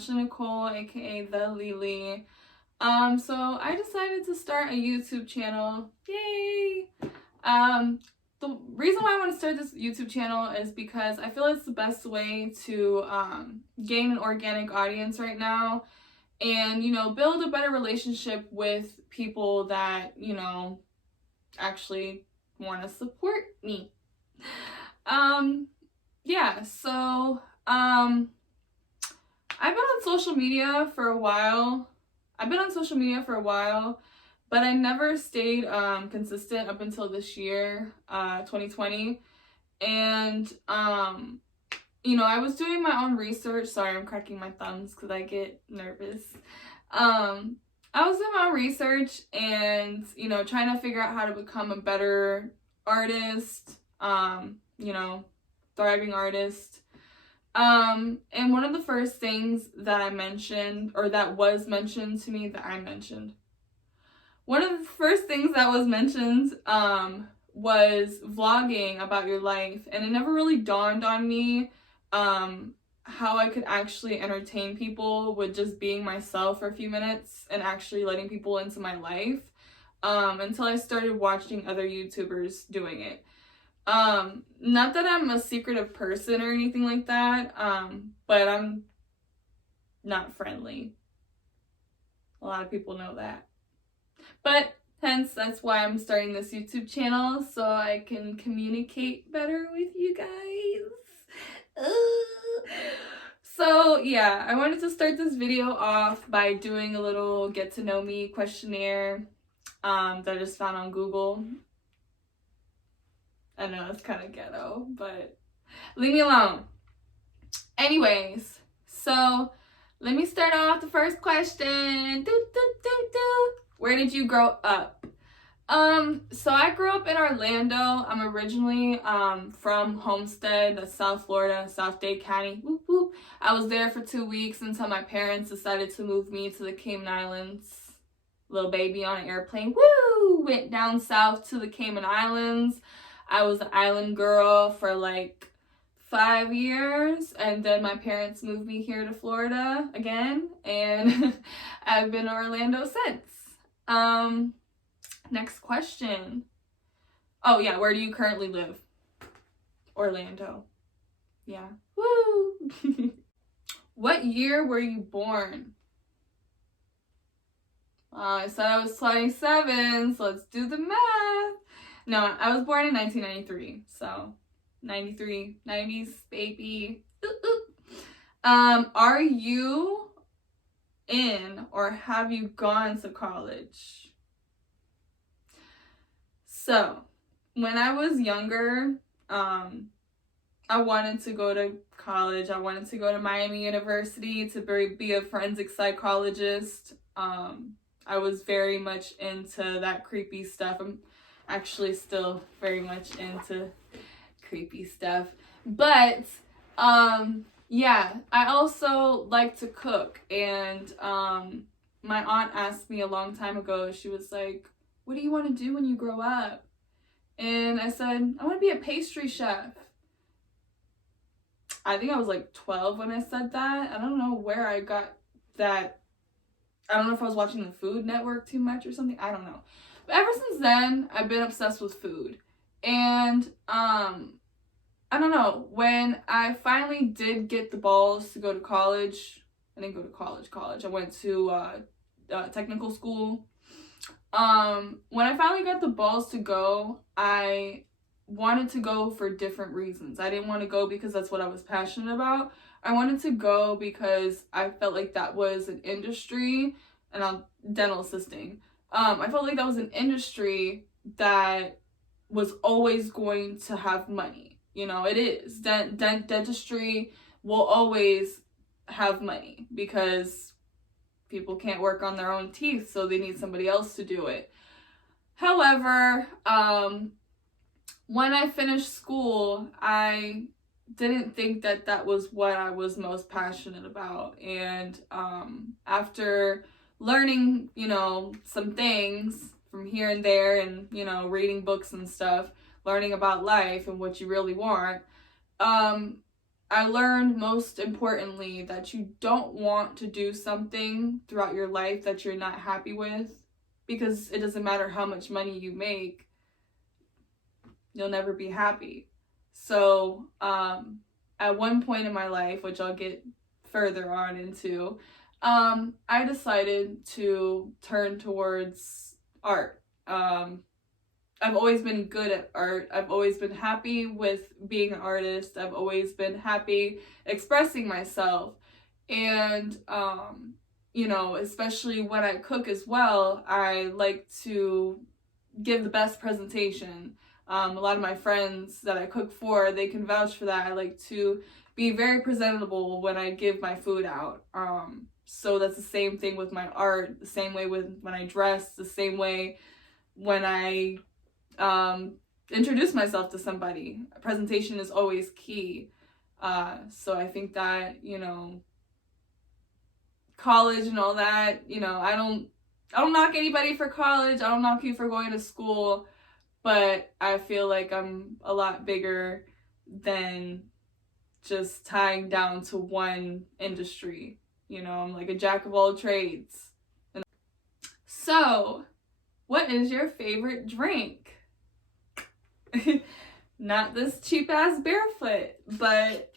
Ashley Nicole, aka The Lily. So I decided to start a YouTube channel. Yay! The reason why I want to start this YouTube channel is because I feel it's the best way to gain an organic audience right now and, build a better relationship with people that, actually want to support me. Yeah, so, I've been on social media for a while. But I never stayed consistent up until this year, 2020. And, I was doing my own research. Sorry, I'm cracking my thumbs because I get nervous. I was doing my own research and, trying to figure out how to become a better artist, thriving artist. And one of the first things that I mentioned, or that was mentioned to me, one of the first things that was mentioned was vlogging about your life, and it never really dawned on me how I could actually entertain people with just being myself for a few minutes and actually letting people into my life until I started watching other YouTubers doing it. Not that I'm a secretive person or anything like that, but I'm not friendly. A lot of people know that. But hence, that's why I'm starting this YouTube channel, so I can communicate better with you guys. So yeah, I wanted to start this video off by doing a little get to know me questionnaire that I just found on Google. I know it's kind of ghetto, but leave me alone. Anyways, so let me start off the first question. Where did you grow up? So I grew up in Orlando. I'm originally from Homestead, that's South Florida, South Dade County. Whoop, whoop. I was there for 2 weeks until my parents decided to move me to the Cayman Islands. Little baby on an airplane. Woo! Went down south to the Cayman Islands. I was an island girl for like 5 years, and then my parents moved me here to Florida again, and I've been in Orlando since. Next question. Oh yeah, where do you currently live? Orlando. Yeah. Woo! What year were you born? I said I was 27, so let's do the math. No, I was born in 1993, so 93, 90s, baby. Are you in or have you gone to college? So, when I was younger, I wanted to go to college. I wanted to go to Miami University to be a forensic psychologist. I was very much into that creepy stuff. I'm actually still very much into creepy stuff. But, yeah, I also like to cook. And my aunt asked me a long time ago, she was like, what do you want to do when you grow up? And I said, I want to be a pastry chef. I think I was like 12 when I said that. I don't know where I got that. I don't know if I was watching the Food Network too much or something. I don't know. But ever since then, I've been obsessed with food. And I don't know. When I finally did get the balls to go to college, I didn't go to college. I went to technical school. When I finally got the balls to go, I wanted to go for different reasons. I didn't want to go because that's what I was passionate about. I wanted to go because I felt like that was an industry, and I'm dental assisting. I felt like that was an industry that was always going to have money. It is. Dentistry will always have money because people can't work on their own teeth, so they need somebody else to do it. However, when I finished school, I didn't think that that was what I was most passionate about. And after learning, some things from here and there and, reading books and stuff, learning about life and what you really want, I learned most importantly that you don't want to do something throughout your life that you're not happy with, because it doesn't matter how much money you make, you'll never be happy. So at one point in my life, which I'll get further on into, I decided to turn towards art. I've always been good at art. I've always been happy with being an artist. I've always been happy expressing myself. And, you know, especially when I cook as well, I like to give the best presentation. A lot of my friends that I cook for, they can vouch for that. I like to be very presentable when I give my food out. So that's the same thing with my art, the same way with when I dress, the same way when I introduce myself to somebody. Presentation is always key. So I think that, you know, college and all that, you know, I don't knock anybody for college. I don't knock you for going to school, but I feel like I'm a lot bigger than just tying down to one industry. You know, I'm like a jack of all trades. So, what is your favorite drink? Not this cheap ass Barefoot, but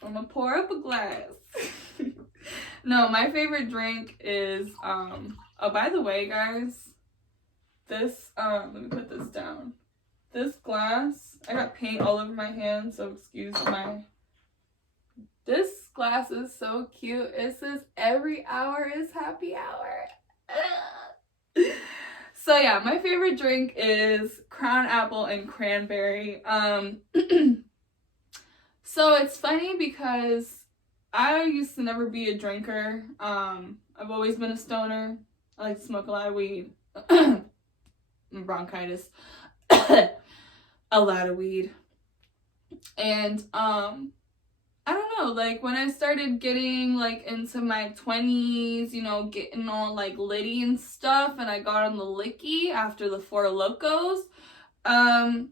I'm gonna pour up a glass. No, my favorite drink is, oh, by the way, guys, this, let me put this down. This glass, I got paint all over my hand, so excuse my, this glass is so cute. It says every hour is happy hour. So yeah, my favorite drink is Crown Apple and Cranberry. So it's funny because I used to never be a drinker. I've always been a stoner. I like to smoke a lot of weed. Bronchitis. A lot of weed. And I don't know, like when I started getting like into my 20s, you know, getting all like litty and stuff, and I got on the licky after the Four Locos, Crown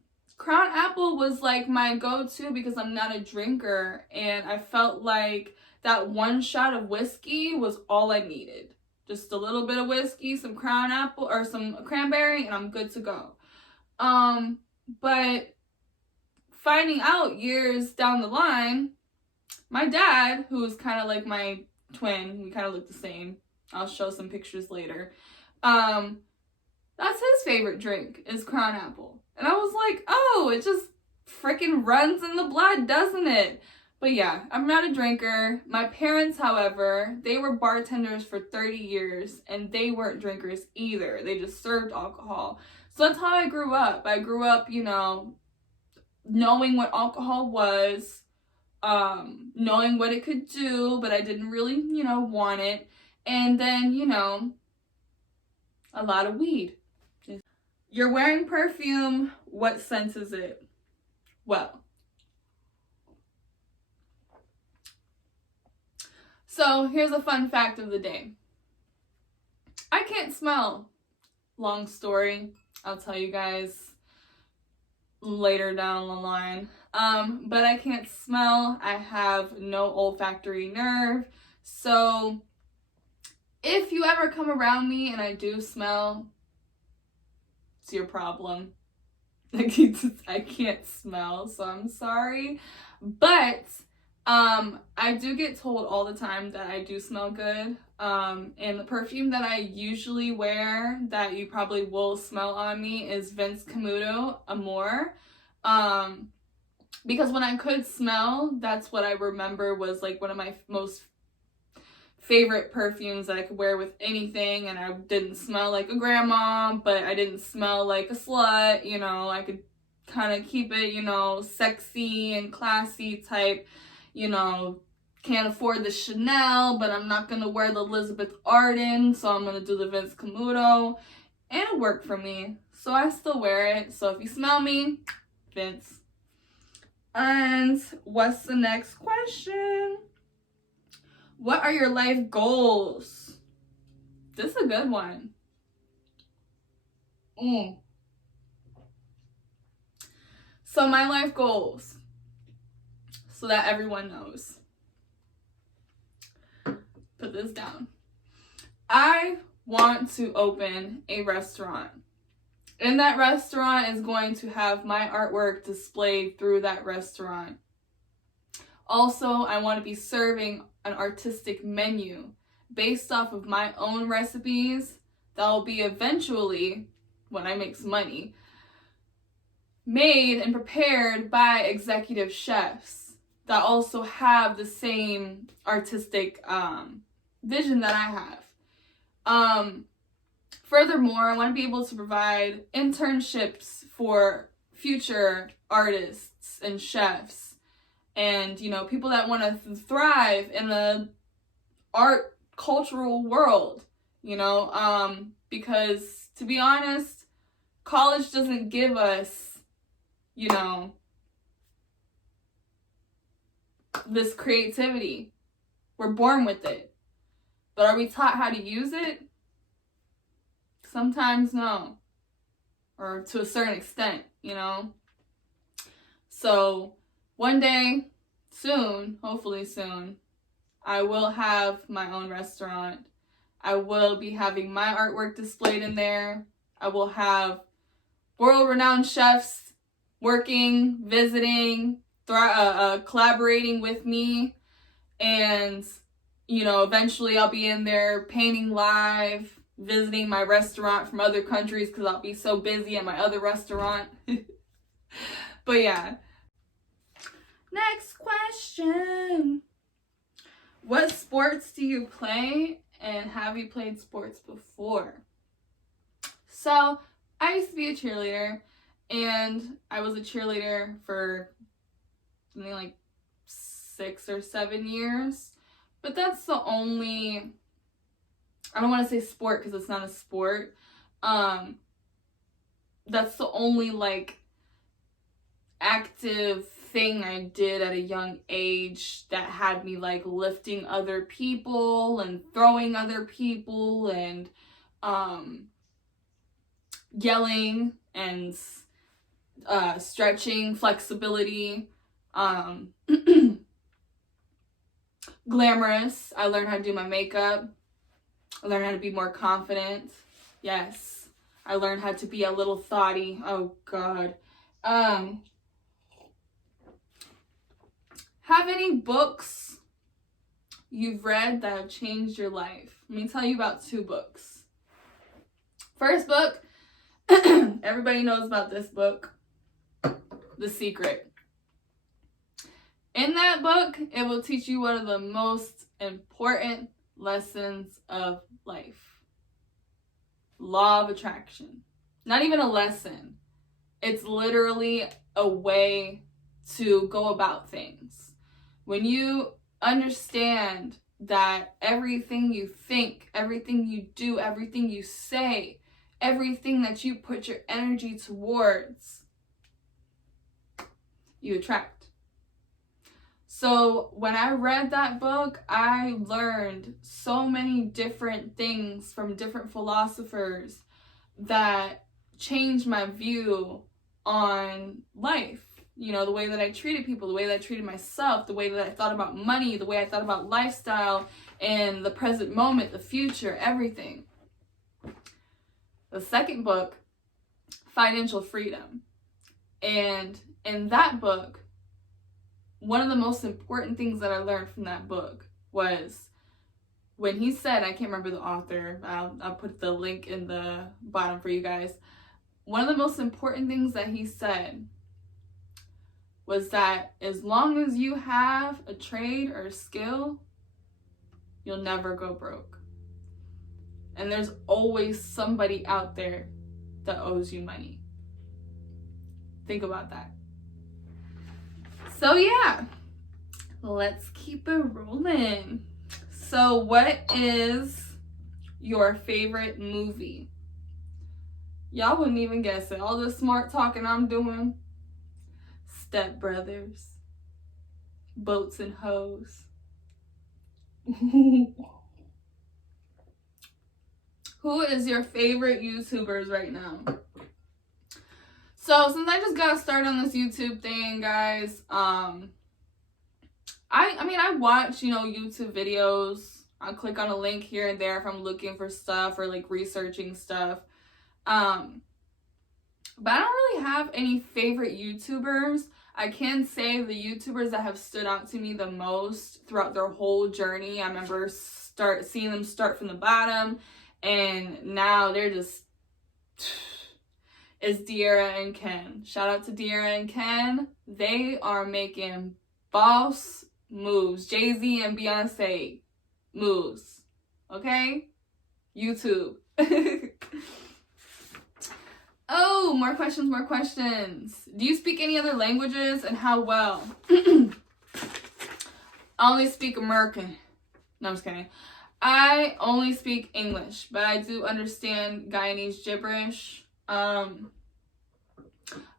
Apple was like my go-to because I'm not a drinker, and I felt like that one shot of whiskey was all I needed. Just a little bit of whiskey, some Crown Apple or some cranberry, and I'm good to go. But finding out years down the line, my dad, who's kind of like my twin, we kind of look the same. I'll show some pictures later. That's his favorite drink is Crown Apple. And I was like, oh, it just freaking runs in the blood, doesn't it? But yeah, I'm not a drinker. My parents, however, they were bartenders for 30 years and they weren't drinkers either. They just served alcohol. So that's how I grew up. I grew up, you know, knowing what alcohol was, knowing what it could do, but I didn't really, you know, want it. And then, you know, a lot of weed. You're wearing perfume. What scent is it? Well, so here's a fun fact of the day. I can't smell. Long story. I'll tell you guys later down the line. But I can't smell. I have no olfactory nerve. So if you ever come around me and I do smell, it's your problem. I can't smell, so I'm sorry. But I do get told all the time that I do smell good. And the perfume that I usually wear that you probably will smell on me is Vince Camuto Amore. Because when I could smell, that's what I remember was like one of my most favorite perfumes that I could wear with anything, and I didn't smell like a grandma, but I didn't smell like a slut, you know, I could kind of keep it, you know, sexy and classy type, you know, can't afford the Chanel, but I'm not going to wear the Elizabeth Arden, so I'm going to do the Vince Camuto, and it worked for me, so I still wear it. So if you smell me, Vince. And what's the next question? What are your life goals? This is a good one. So my life goals. so that everyone knows. Put this down. I want to open a restaurant. And that restaurant is going to have my artwork displayed through that restaurant. Also, I want to be serving an artistic menu based off of my own recipes that will be eventually, when I make some money, made and prepared by executive chefs that also have the same artistic vision that I have. Furthermore, I want to be able to provide internships for future artists and chefs and, you know, people that want to thrive in the art cultural world, you know, because to be honest, college doesn't give us, you know, this creativity. We're born with it. But are we taught how to use it? Sometimes no. Or to a certain extent, you know? So one day, soon, hopefully soon, I will have my own restaurant. I will be having my artwork displayed in there. I will have world-renowned chefs working, visiting, collaborating with me. And, you know, eventually I'll be in there painting live, visiting my restaurant from other countries because I'll be so busy at my other restaurant. But yeah. Next question. What sports do you play, and have you played sports before? So, I used to be a cheerleader, and I was a cheerleader for something like 6 or 7 years. But that's the only, I don't want to say sport because it's not a sport. That's the only like active thing I did at a young age that had me like lifting other people and throwing other people and yelling and stretching, flexibility, glamorous. I learned how to do my makeup. I learned how to be more confident. Yes. I learned how to be a little thoughty. Oh God. Have any books you've read that have changed your life? Let me tell you about 2 books. First book, everybody knows about this book, The Secret. In that book, it will teach you one of the most important lessons of life. Law of attraction. Not even a lesson. It's literally a way to go about things. When you understand that everything you think, everything you do, everything you say, everything that you put your energy towards, you attract. So when I read that book, I learned so many different things from different philosophers that changed my view on life. You know, the way that I treated people, the way that I treated myself, the way that I thought about money, the way I thought about lifestyle and the present moment, the future, everything. The second book, Financial Freedom. And in that book, one of the most important things that I learned from that book was when he said, I can't remember the author, I'll put the link in the bottom for you guys. One of the most important things that he said was that as long as you have a trade or a skill, you'll never go broke. And there's always somebody out there that owes you money. Think about that. So yeah, let's keep it rolling. So what is your favorite movie? Y'all wouldn't even guess it. All this smart talking I'm doing. Step Brothers. Boats and Hoes. Who is your favorite YouTubers right now? So since I just got started on this YouTube thing, guys, I mean, I watch, you know, YouTube videos. I'll click on a link here and there if I'm looking for stuff or like researching stuff. But I don't really have any favorite YouTubers. I can say the YouTubers that have stood out to me the most throughout their whole journey. I remember seeing them start from the bottom, and now they're just is De'Ara and Ken. Shout out to De'Ara and Ken. They are making boss moves. Jay-Z and Beyonce moves. Okay? YouTube. Oh, more questions. Do you speak any other languages, and how well? I only speak American. No, I'm just kidding. I only speak English, but I do understand Guyanese gibberish. I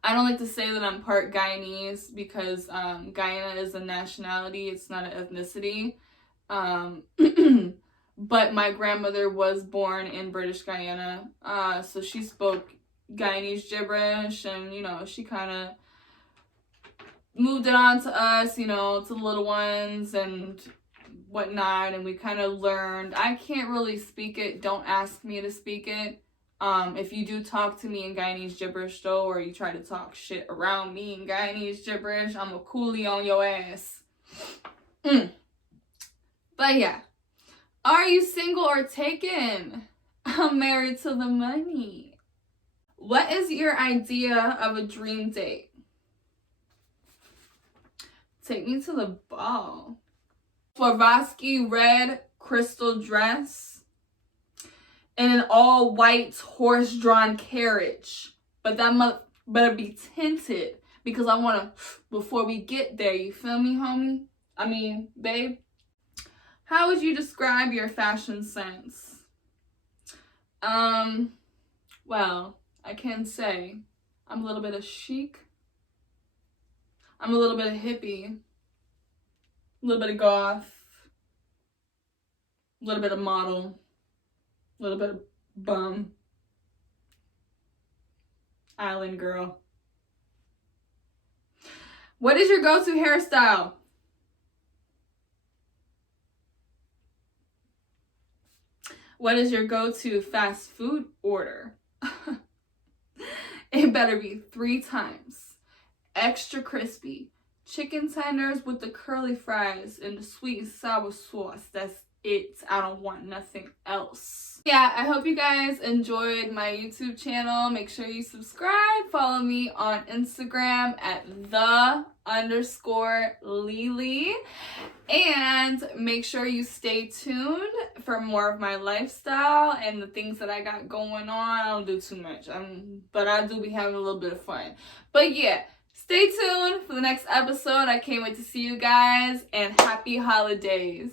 don't like to say that I'm part Guyanese because Guyana is a nationality. It's not an ethnicity. But my grandmother was born in British Guyana, so she spoke Guyanese gibberish, and, you know, she kind of moved it on to us, you know, to the little ones and whatnot, and we kind of learned. I can't really speak it. Don't ask me to speak it. If you do talk to me in Guyanese gibberish, though, or you try to talk shit around me in Guyanese gibberish, I'm a coolie on your ass. But yeah. Are you single or taken? I'm married to the money. What is your idea of a dream date? Take me to the ball. Swarovski red crystal dress in an all white horse-drawn carriage. But that better be tinted because I want to, before we get there, you feel me, homie? I mean, babe. How would you describe your fashion sense? Well, I can say I'm a little bit of chic. I'm a little bit of hippie. A little bit of goth. A little bit of model. A little bit of bum. Island girl. What is your go-to hairstyle? What is your go-to fast food order? It better be 3 times. Extra crispy. Chicken tenders with the curly fries and the sweet and sour sauce. That's it. I don't want nothing else. Yeah, I hope you guys enjoyed my YouTube channel. Make sure you subscribe. Follow me on Instagram at _Lily. And make sure you stay tuned for more of my lifestyle and the things that I got going on. I don't do too much, but I do be having a little bit of fun. But yeah, stay tuned for the next episode. I can't wait to see you guys, and happy holidays.